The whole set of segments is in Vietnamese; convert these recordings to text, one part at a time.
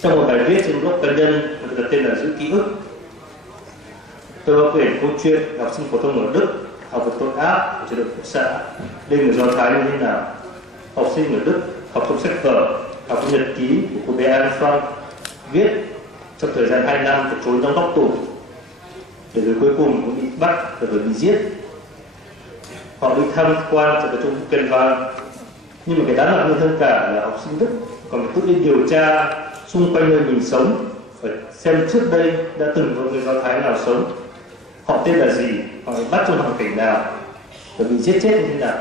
Trong một bài viết trên blog cá nhân được đặt tên là Giữ Ký ức, tôi có kể câu chuyện học sinh phổ thông ở Đức học về tội ác của chế độ cộng sản lên người Do Thái như thế nào. Học sinh ở Đức học trong sách vở, học trong nhật ký của cô bé Anne Frank viết trong thời gian 2 năm phải trốn trong góc tủ, để rồi cuối cùng cũng bị bắt và rồi bị giết. Họ đi tham quan cho cái chỗ Buchenwald, nhưng mà cái đáng ngạc nhiên hơn cả là học sinh Đức còn phải tự đi điều tra xung quanh nơi mình sống, phải xem trước đây đã từng có người Do Thái nào sống, họ tên là gì, họ bị bắt trong hoàn cảnh nào và bị giết chết như thế nào.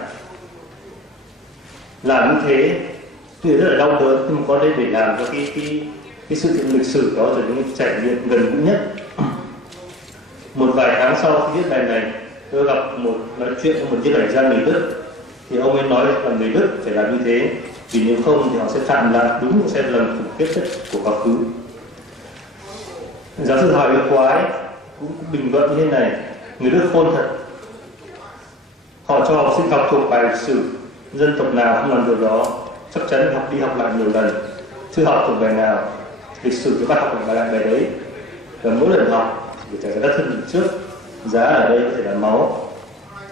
Làm như thế tuy rất là đau đớn, nhưng mà có đây để làm cho cái sự kiện lịch sử đó trở nên trải nghiệm gần gũi nhất. Một vài tháng sau khi viết bài này, tôi gặp nói chuyện với một nhiếp ảnh gia người Đức, thì ông ấy nói là người Đức phải làm như thế, vì nếu không thì họ sẽ phạm lại đúng một sai lầm khủng khiếp nhất của quá khứ. Giáo sư Hà Yêu Quái cũng bình luận như thế này: người Đức khôn thật, họ cho học sinh học thuộc bài lịch sử, dân tộc nào không làm điều đó chắc chắn học đi học lại nhiều lần, chưa học thuộc bài nào lịch sử thì bắt học lại bài đấy, và mỗi lần học để trả giá đắt hơn lần trước. Giá ở đây có thể là máu,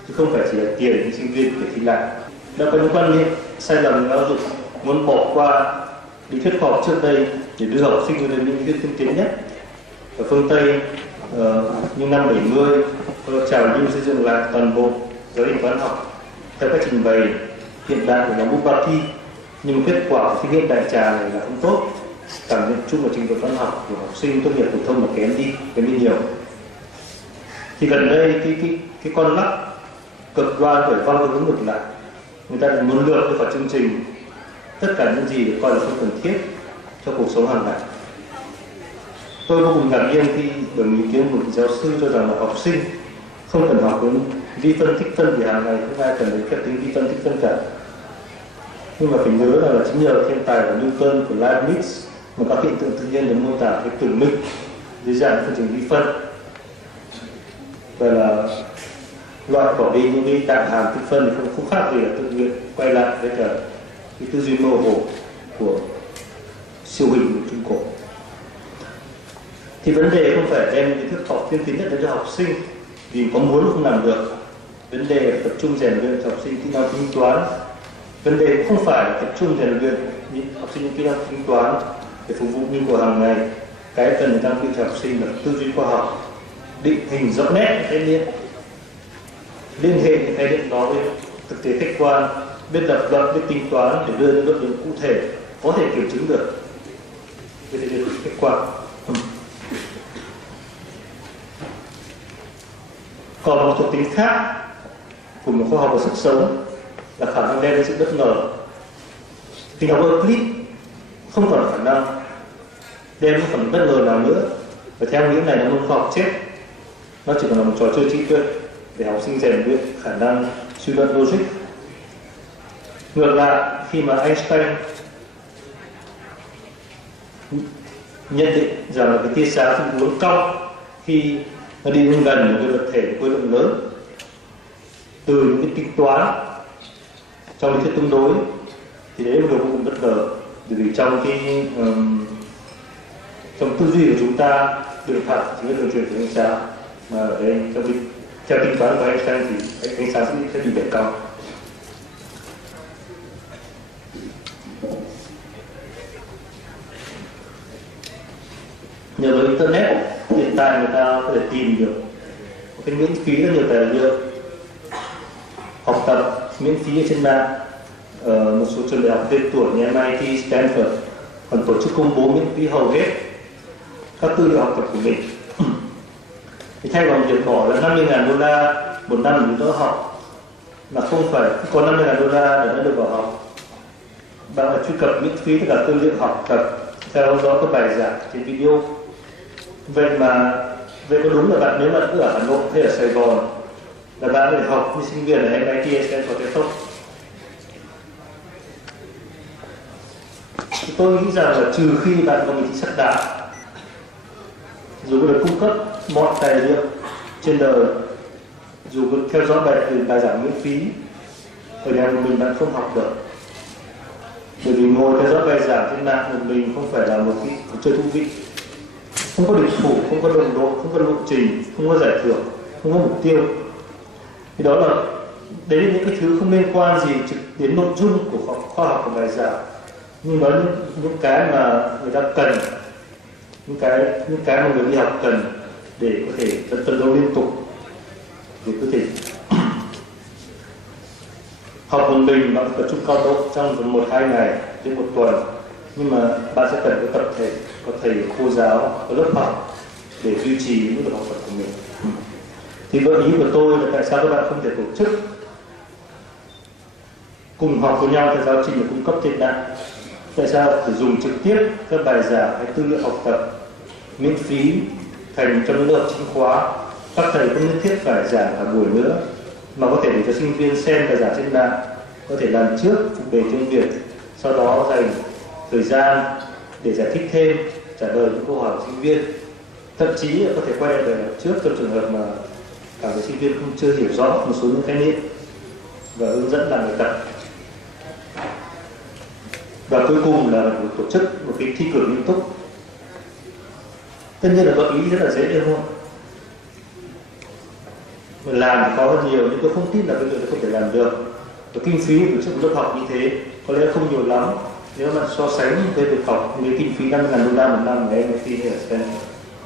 chứ không phải chỉ là tiền những sinh viên để thi lại. Đã có những quan niệm sai lầm giáo dục muốn bỏ qua lý thuyết khoa học trước đây để đưa học sinh đến những lý thuyết tiên tiến nhất. Ở phương Tây, như năm 70, có trào lưu xây dựng lại toàn bộ giáo trình toán học theo cách trình bày hiện đại của nhóm Bugatti, nhưng kết quả của thí nghiệm đại trà này là không tốt. Cảm nhận chung của trình độ toán học của học sinh tốt nghiệp phổ thông là kém đi nhiều. Thì gần đây cái con lắc cực đoan bởi văng cái hướng ngược lại, người ta muốn lược đi khỏi chương trình tất cả những gì được coi là không cần thiết cho cuộc sống hàng ngày. Tôi vô cùng ngạc nhiên khi được ý kiến một giáo sư cho rằng là học sinh không cần học đến vi phân tích phân, vì hàng ngày không ai cần đến phép tính vi phân tích phân cả. Nhưng mà phải nhớ là chính nhờ thiên tài của Newton, của Leibniz mà các hiện tượng tự nhiên được mô tả với tưởng minh dưới dạng phương trình vi phân, và là loại bỏ đi những cái tạm hàm tích phân thì không khác gì là tự nguyện quay lại với cả cái tư duy mơ hồ của siêu hình của Trung Cổ. Thì vấn đề không phải đem kiến thức học tiên tiến nhất đến cho học sinh vì có muốn không làm được. Vấn đề là tập trung rèn luyện cho học sinh kỹ năng tính toán. Vấn đề cũng không phải là tập trung rèn luyện học sinh những kỹ năng tính toán để phục vụ nhu cầu hàng ngày. Cái cần trang bị cho học sinh là tư duy khoa học, định hình rõ nét khái niệm, liên hệ những khái niệm đó với thực tế khách quan, biết lập luận, biết tính toán để đưa những luận điểm cụ thể có thể kiểm chứng được với thực tế khách quan. Còn một thuộc tính khác của một khoa học và sức sống là khả năng đem đến sự bất ngờ. Tình học Euclid không còn khả năng đem những phần bất ngờ nào nữa, và theo nghĩa này là môn khoa học chết. Nó chỉ còn là một trò chơi trí tuệ để học sinh rèn luyện khả năng suy luận logic. Ngược lại, khi mà Einstein nhận định rằng là cái tia sáng không uốn cong khi nó đi đến gần một cái vật thể với khối lượng lớn, từ những cái tính toán trong lý thuyết tương đối, thì đấy là một điều vô cùng bất ngờ, vì trong trong tư duy của chúng ta, đường thẳng chính là đường truyền của ánh sáng, mà ở đây theo tính toán của Einstein thì ánh sáng sẽ bị bẻ cong. Nhờ với internet hiện tại người ta có thể tìm được một cái miễn phí rất nhiều tài liệu học tập miễn phí ở trên mạng. Một số trường đại học tên tuổi như MIT, Stanford còn tổ chức công bố miễn phí hầu hết các tư liệu học tập của mình. Thì thay vào việc bỏ là $50.000 một năm để đỡ học, mà không phải có $50.000 để nó được vào học, bạn phải truy cập miễn phí tất cả tư liệu học tập, theo đó các bài giảng trên video. Vậy có đúng là bạn nếu bạn cứ ở Hà Nội hay ở Sài Gòn là bạn có thể học như sinh viên ở MIT hay Stanford hay không? Tôi nghĩ rằng là trừ khi bạn có một sắc đạo, dù có được cung cấp mọi tài liệu trên đời, dù có theo dõi bài giảng miễn phí ở nhà của mình, bạn không học được. Bởi vì ngồi theo dõi bài giảng trên mạng một mình không phải là một cái cuộc chơi thú vị. Không có địch thủ, không có đồng đội, không có lộ trình, không có giải thưởng, không có mục tiêu. Thì đó là đấy là những cái thứ không liên quan gì trực đến nội dung của khoa học của bài giảng, nhưng đó những cái mà người ta cần, những cái mà người đi học cần để có thể tấn đấu liên tục, để có thể học một mình bằng tập trung cao độ trong 1-2 ngày đến 1 tuần. Nhưng mà bạn sẽ cần có tập thể, có thầy cô giáo, có lớp học để duy trì những việc học tập của mình. Thì gợi ý của tôi là tại sao các bạn không thể tổ chức cùng học với nhau theo giáo trình được cung cấp trên mạng? Tại sao phải dùng trực tiếp các bài giảng hay tư liệu học tập miễn phí thành trong những lớp chính khóa? Các thầy không nhất thiết phải giảng cả buổi nữa, mà có thể để cho sinh viên xem bài giảng trên mạng, có thể làm trước phục đề tiếng Việt, sau đó dành thời gian để giải thích thêm, trả lời những câu hỏi của sinh viên. Thậm chí có thể quay lại bài trước trong trường hợp mà cả người sinh viên không chưa hiểu rõ một số những khái niệm và hướng dẫn làm bài tập. Và cuối cùng là tổ chức một cái thi cử nghiêm túc. Tất nhiên là gợi ý rất là dễ đúng không? Mình làm thì khó hơn nhiều, nhưng tôi không tin là cái việc này không thể làm được. Và kinh phí tổ chức một lớp học như thế có lẽ không nhiều lắm nếu mà so sánh với việc học với kinh phí $50.000 một năm của MIT hay là Stanford.